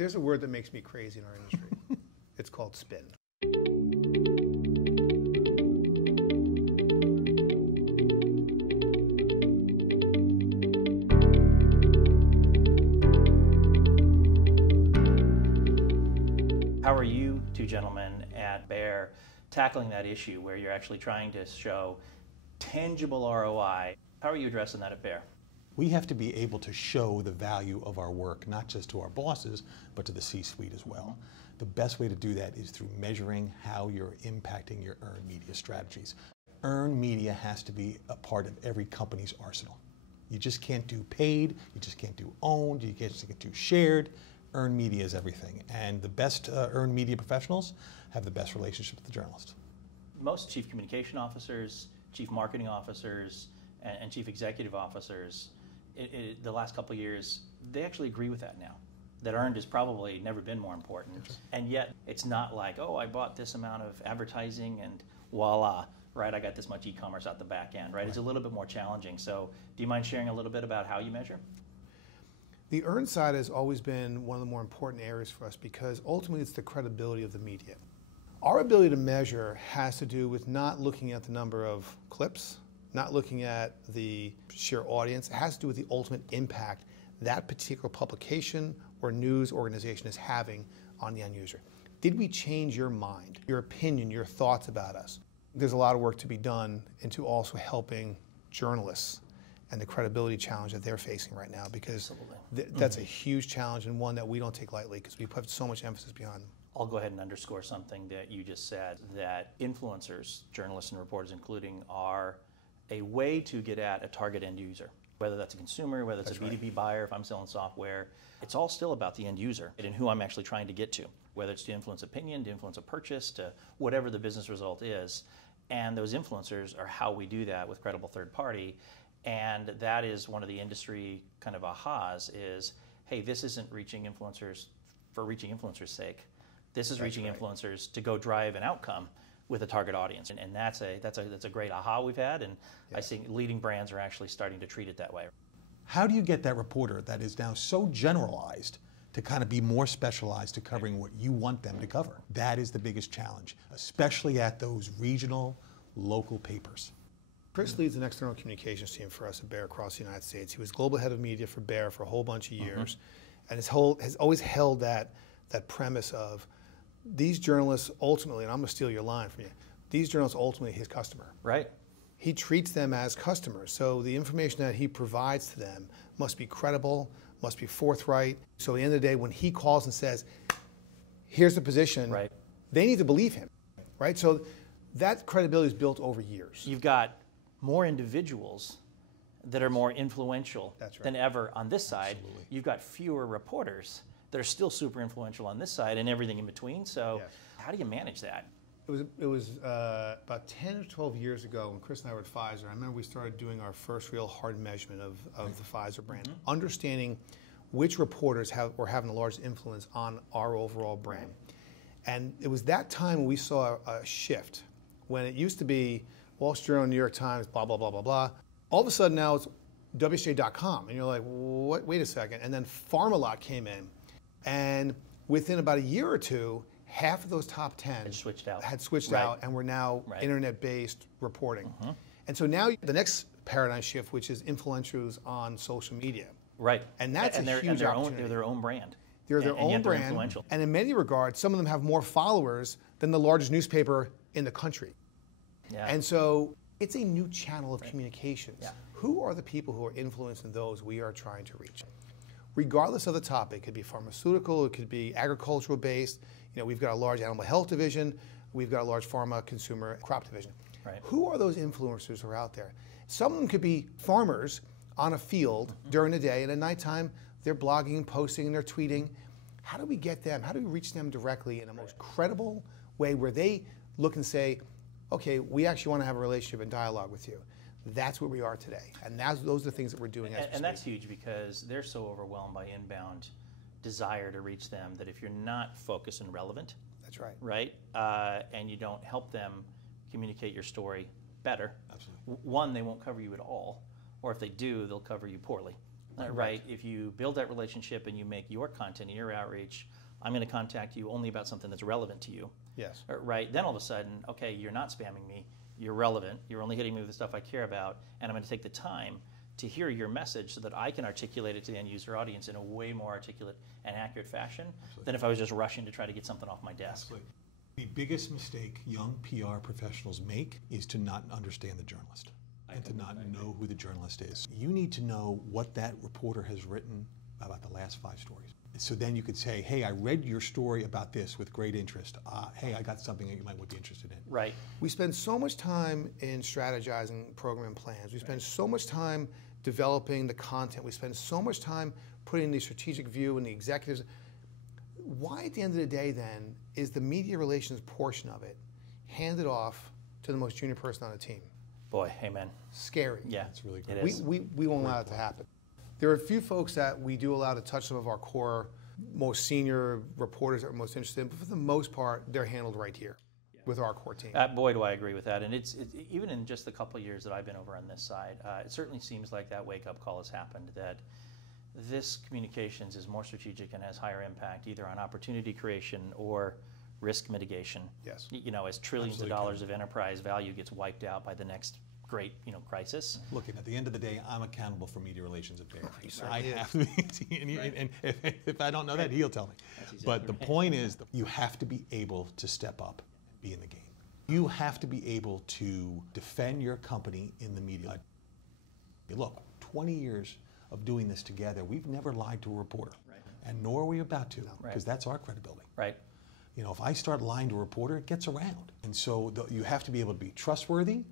There's a word that makes me crazy in our industry. It's called spin. How are you two gentlemen at Bear tackling that issue where you're actually trying to show tangible ROI? How are you addressing that at Bear? We have to be able to show the value of our work, not just to our bosses, but to the C-suite as well. The best way to do that is through measuring how you're impacting your earned media strategies. Earned media has to be a part of every company's arsenal. You just can't do paid, you just can't do owned, you just can't do shared. Earned media is everything, and the best earned media professionals have the best relationship with the journalist. Most chief communication officers, chief marketing officers, and chief executive officers, the last couple of years, they actually agree with that now. That earned has probably never been more important. Right. And yet, it's not like, oh, I bought this amount of advertising and voila, right, I got this much e-commerce out the back end, right? It's a little bit more challenging. So do you mind sharing a little bit about how you measure? The earned side has always been one of the more important areas for us because ultimately it's the credibility of the media. Our ability to measure has to do with not looking at the number of clips, not looking at the sheer audience. It has to do with the ultimate impact that particular publication or news organization is having on the end user. Did we change your mind, your opinion, your thoughts about us? There's a lot of work to be done into also helping journalists and the credibility challenge that they're facing right now, because that's a huge challenge and one that we don't take lightly because we put so much emphasis behind them. I'll go ahead and underscore something that you just said, that influencers, journalists and reporters including, are a way to get at a target end user. Whether that's a consumer, whether it's a B2B buyer, if I'm selling software, it's all still about the end user and who I'm actually trying to get to, whether it's to influence opinion, to influence a purchase, to whatever the business result is. And those influencers are how we do that with credible third party. And that is one of the industry kind of ahas is, hey, this isn't reaching influencers for reaching influencers' sake. This is reaching influencers to go drive an outcome with a target audience. And that's a great aha we've had, and I think leading brands are actually starting to treat it that way. How do you get that reporter that is now so generalized to kind of be more specialized to covering what you want them to cover? That is the biggest challenge, especially at those regional, local papers. Chris leads an external communications team for us at Bear across the United States. He was global head of media for Bear for a whole bunch of years, and has always held that premise of these journalists ultimately, and I'm going to steal your line from you, these journalists ultimately his customer. Right. He treats them as customers, so the information that he provides to them must be credible, must be forthright. So at the end of the day, when he calls and says, here's the position, they need to believe him, right? So that credibility is built over years. You've got more individuals that are more influential than ever on this side. Absolutely. You've got fewer reporters that are still super influential on this side and everything in between. So how do you manage that? It was about 10 or 12 years ago when Chris and I were at Pfizer. I remember we started doing our first real hard measurement of the Pfizer brand, understanding which reporters were having the largest influence on our overall brand. And it was that time when we saw a shift, when it used to be Wall Street Journal, New York Times, blah, blah, blah, blah, blah. All of a sudden now it's WSJ.com. And you're like, what? Wait a second. And then Pharmalot came in. And within about a year or two, half of those top 10 had switched out and were now internet-based reporting. And so now the next paradigm shift, which is influencers on social media. Right. And that's a huge opportunity. They're their own brand. They're their own brand. And in many regards, some of them have more followers than the largest newspaper in the country. And so it's a new channel of communications. Who are the people who are influencing those we are trying to reach? Regardless of the topic, it could be pharmaceutical, it could be agricultural based. You know, we've got a large animal health division, we've got a large pharma consumer crop division. Who are those influencers who are out there? Some of them could be farmers on a field during the day, and at nighttime they're blogging and posting and they're tweeting. How do we get them? How do we reach them directly in the most credible way where they look and say, okay, we actually want to have a relationship and dialogue with you? That's where we are today. And those are the things that we're doing as we speak. And that's huge because they're so overwhelmed by inbound desire to reach them that if you're not focused and relevant, and you don't help them communicate your story better, one, they won't cover you at all, or if they do, they'll cover you poorly. Right. If you build that relationship and you make your content and your outreach, I'm going to contact you only about something that's relevant to you. Yes. Right. Then all of a sudden, okay, you're not spamming me. You're relevant. You're only hitting me with the stuff I care about, and I'm going to take the time to hear your message so that I can articulate it to the end user audience in a way more articulate and accurate fashion than if I was just rushing to try to get something off my desk. Absolutely. The biggest mistake young PR professionals make is to not understand the journalist and to not know who the journalist is. You need to know what that reporter has written about the last 5 stories. So then you could say, hey, I read your story about this with great interest. Hey, I got something that you might be interested in. Right. We spend so much time in strategizing program plans. We spend so much time developing the content. We spend so much time putting the strategic view and the executives. Why at the end of the day then is the media relations portion of it handed off to the most junior person on the team? Boy, amen. Scary. Yeah, it's really good. It is. We won't allow it to happen. There are a few folks that we do allow to touch some of our core, most senior reporters that we're most interested in, but for the most part, they're handled right here with our core team. Boy, do I agree with that. And it's even in just the couple of years that I've been over on this side, it certainly seems like that wake-up call has happened, that this communications is more strategic and has higher impact either on opportunity creation or risk mitigation. Yes. You know, as trillions of dollars of enterprise value gets wiped out by the next great, crisis. Look, at the end of the day, I'm accountable for media relations at Bayer. I have to be, and if I don't know that, he'll tell me. Exactly but the point is, you have to be able to step up and be in the game. You have to be able to defend your company in the media. Look, 20 years of doing this together, we've never lied to a reporter, and nor are we about to, because that's our credibility. Right. You know, if I start lying to a reporter, it gets around. And so you have to be able to be trustworthy,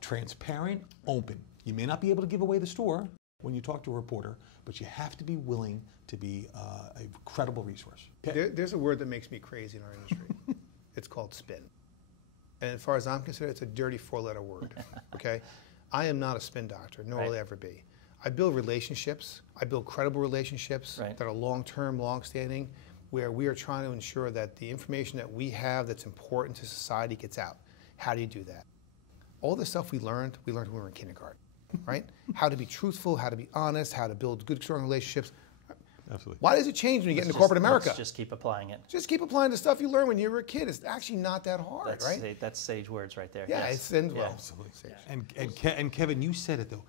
transparent, open. You may not be able to give away the store when you talk to a reporter, but you have to be willing to be a credible resource. There's a word that makes me crazy in our industry. It's called spin. And as far as I'm concerned, it's a dirty 4-letter word, okay? I am not a spin doctor, nor will I ever be. I build relationships. I build credible relationships that are long-term, long-standing, where we are trying to ensure that the information that we have that's important to society gets out. How do you do that? All the stuff we learned when we were in kindergarten, right? How to be truthful, how to be honest, how to build good, strong relationships. Absolutely. Why does it change when you get into corporate America? Let's just keep applying it. Just keep applying the stuff you learned when you were a kid. It's actually not that hard, right? That's sage words right there. Yeah, yes. Absolutely. And Kevin, you said it though.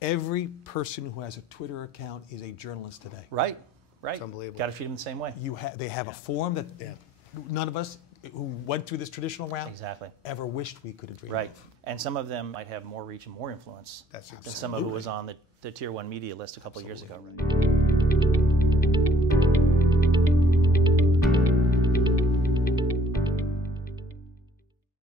Every person who has a Twitter account is a journalist today. Right. It's unbelievable. Got to treat them the same way. They have a forum that none of us who went through this traditional route ever wished we could have dreamed of. And some of them might have more reach and more influence than someone who was on the Tier 1 media list a couple of years ago.